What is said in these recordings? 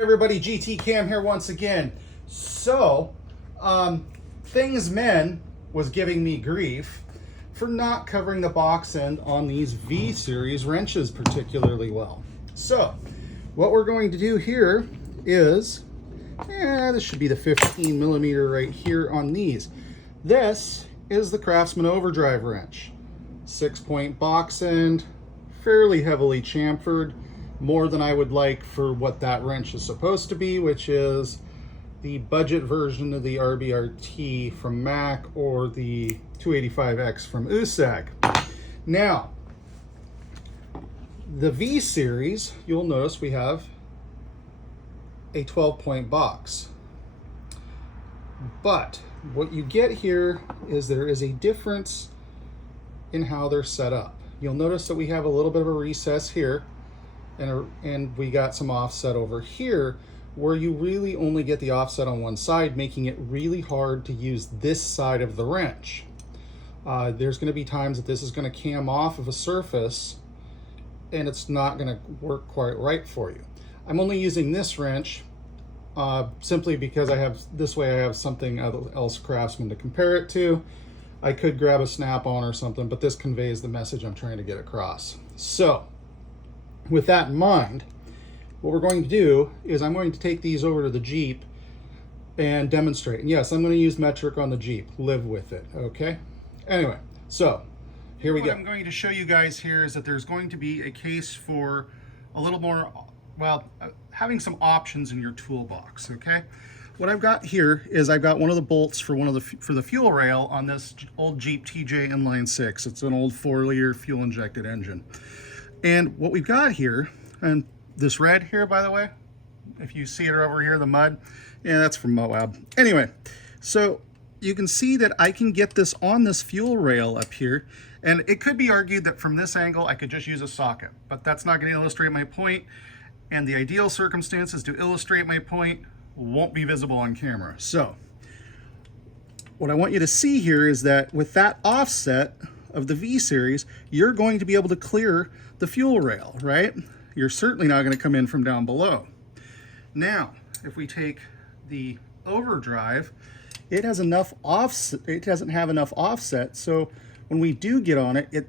Everybody, GT Cam here once again. So, Things Men was giving me grief for not covering the box end on these V-series wrenches particularly well. So, what we're going to do here is, this should be the 15 millimeter right here on these. This is the Craftsman Overdrive wrench. 6-point box end, fairly heavily chamfered. More than I would like for what that wrench is supposed to be, which is the budget version of the RBRT from Mac or the 285X from USAG. Now, the V series, you'll notice we have a 12-point box. But what you get here is there is a difference in how they're set up. You'll notice that we have a little bit of a recess here, and we got some offset over here where you really only get the offset on one side, making it really hard to use this side of the wrench. There's going to be times that this is going to cam off of a surface and it's not going to work quite right for you. I'm only using this wrench simply because I have something else Craftsman to compare it to. I could grab a snap-on or something, but this conveys the message I'm trying to get across. So, with that in mind, what we're going to do is I'm going to take these over to the Jeep and demonstrate. And yes, I'm going to use metric on the Jeep. Live with it, okay? Anyway, so here we go. What I'm going to show you guys here is that there's going to be a case for a little more, having some options in your toolbox, okay? What I've got here is I've got one of the bolts for the fuel rail on this old Jeep TJ Inline 6. It's an old 4-liter fuel injected engine. And what we've got here, and this red here, by the way, if you see it over here, the mud, yeah, that's from Moab. Anyway, so you can see that I can get this on this fuel rail up here, and it could be argued that from this angle, I could just use a socket, but that's not going to illustrate my point, and the ideal circumstances to illustrate my point won't be visible on camera. So, what I want you to see here is that with that offset of the V-series, you're going to be able to clear the fuel rail, right? You're certainly not going to come in from down below. Now, if we take the Overdrive, it has enough offset. It doesn't have enough offset, so when we do get on it,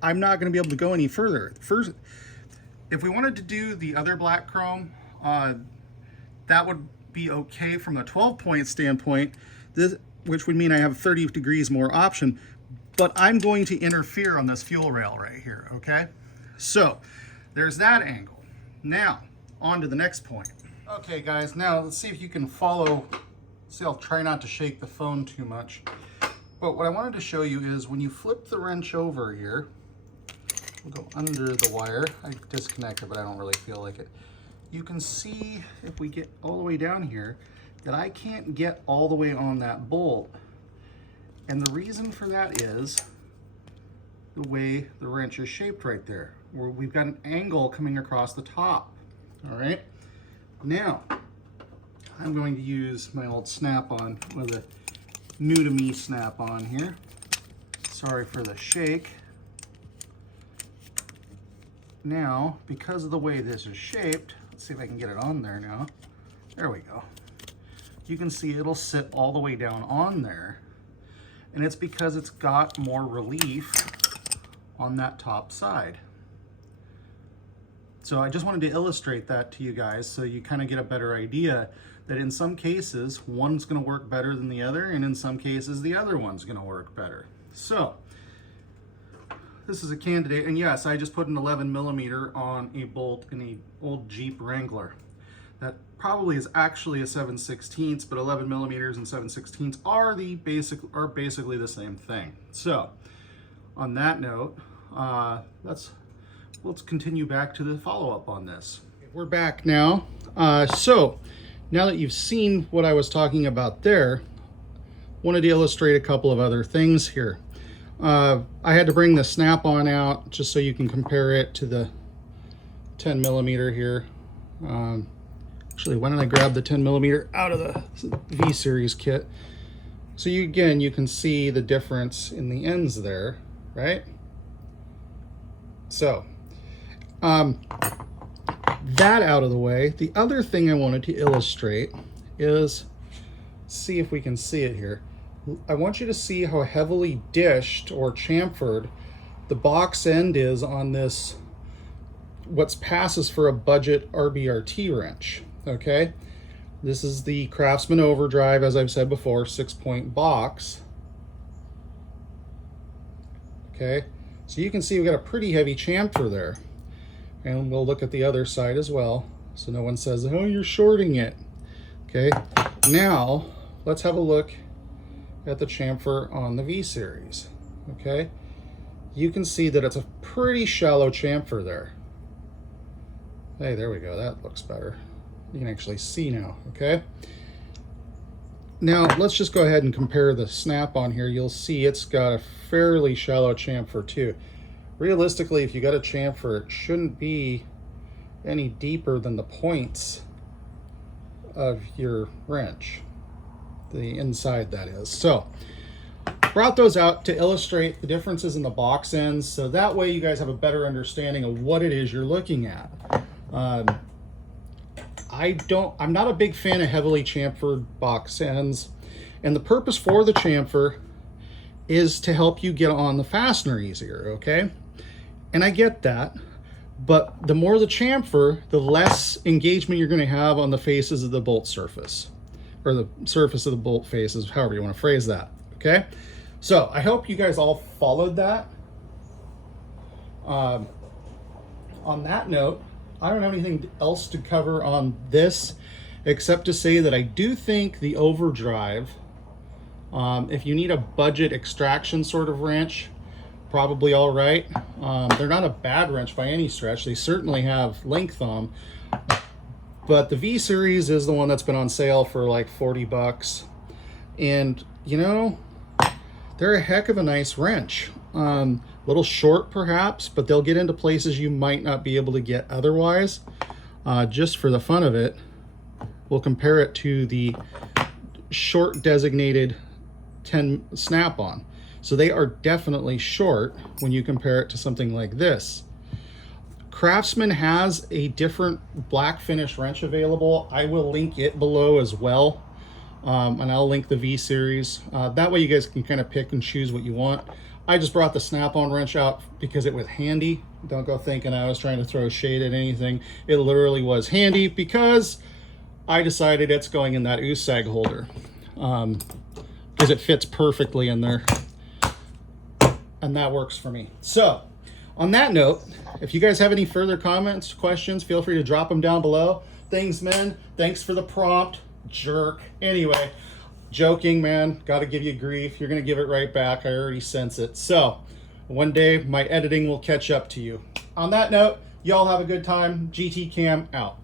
I'm not going to be able to go any further. First, if we wanted to do the other black chrome, that would be okay from the 12-point standpoint, which would mean I have 30 degrees more option, but I'm going to interfere on this fuel rail right here, okay? So, there's that angle. Now, on to the next point. Okay guys, now let's see if you can follow. See, I'll try not to shake the phone too much. But what I wanted to show you is when you flip the wrench over here, we'll go under the wire. I disconnected, but I don't really feel like it. You can see, if we get all the way down here, that I can't get all the way on that bolt. And the reason for that is the way the wrench is shaped right there, where we've got an angle coming across the top. All right. Now, I'm going to use my old snap-on with a new to me snap-on here. Sorry for the shake. Now, because of the way this is shaped, let's see if I can get it on there now. There we go. You can see it'll sit all the way down on there, and it's because it's got more relief on that top side. So I just wanted to illustrate that to you guys so you kind of get a better idea that in some cases one's going to work better than the other, and in some cases the other one's going to work better. So this is a candidate, and yes, I just put an 11 millimeter on a bolt in an old Jeep Wrangler. That probably is actually a 7/16, but 11 millimeters and 7/16 are basically the same thing. So on that note, let's continue back to the follow-up on this. We're back now. So now that you've seen what I was talking about there, wanted to illustrate a couple of other things here. I had to bring the snap-on out just so you can compare it to the 10 millimeter here. Actually, why don't I grab the 10 millimeter out of the V-series kit? So you can see the difference in the ends there, right? So that out of the way, the other thing I wanted to illustrate is, see if we can see it here. I want you to see how heavily dished or chamfered the box end is on this, what passes for a budget RBRT wrench, okay? This is the Craftsman Overdrive, as I've said before, 6-point box. Okay, so you can see we've got a pretty heavy chamfer there. And we'll look at the other side as well, so no one says, oh, you're shorting it. Okay, now let's have a look at the chamfer on the V-Series. Okay, you can see that it's a pretty shallow chamfer there. Hey, there we go, that looks better. You can actually see now, okay? Now, let's just go ahead and compare the snap on here. You'll see it's got a fairly shallow chamfer too. Realistically, if you got a chamfer, it shouldn't be any deeper than the points of your wrench, the inside that is. So, brought those out to illustrate the differences in the box ends, so that way you guys have a better understanding of what it is you're looking at. I'm not a big fan of heavily chamfered box ends, and the purpose for the chamfer is to help you get on the fastener easier, okay? And I get that, but the more the chamfer, the less engagement you're going to have on the faces of the bolt surface, or the surface of the bolt faces, however you want to phrase that, okay? So I hope you guys all followed that. On that note, I don't have anything else to cover on this, except to say that I do think the Overdrive, if you need a budget extraction sort of wrench, probably all right. They're not a bad wrench by any stretch. They certainly have length on them. But the V-Series is the one that's been on sale for like 40 bucks. And, you know, they're a heck of a nice wrench. Little short perhaps, but they'll get into places you might not be able to get otherwise. Just for the fun of it, we'll compare it to the short designated 10 snap-on. So they are definitely short when you compare it to something like this. Craftsman has a different black finish wrench available. I will link it below as well. And I'll link the V-Series. That way you guys can kind of pick and choose what you want. I just brought the snap-on wrench out because it was handy. Don't go thinking I was trying to throw shade at anything. It literally was handy because I decided it's going in that USAG holder. Because it fits perfectly in there. And that works for me. So, on that note, if you guys have any further comments, questions, feel free to drop them down below. Thanks, men. Thanks for the prompt. Jerk. Anyway. Joking, man. Got to give you grief. You're going to give it right back. I already sense it. So, one day, my editing will catch up to you. On that note, y'all have a good time. GT Cam out.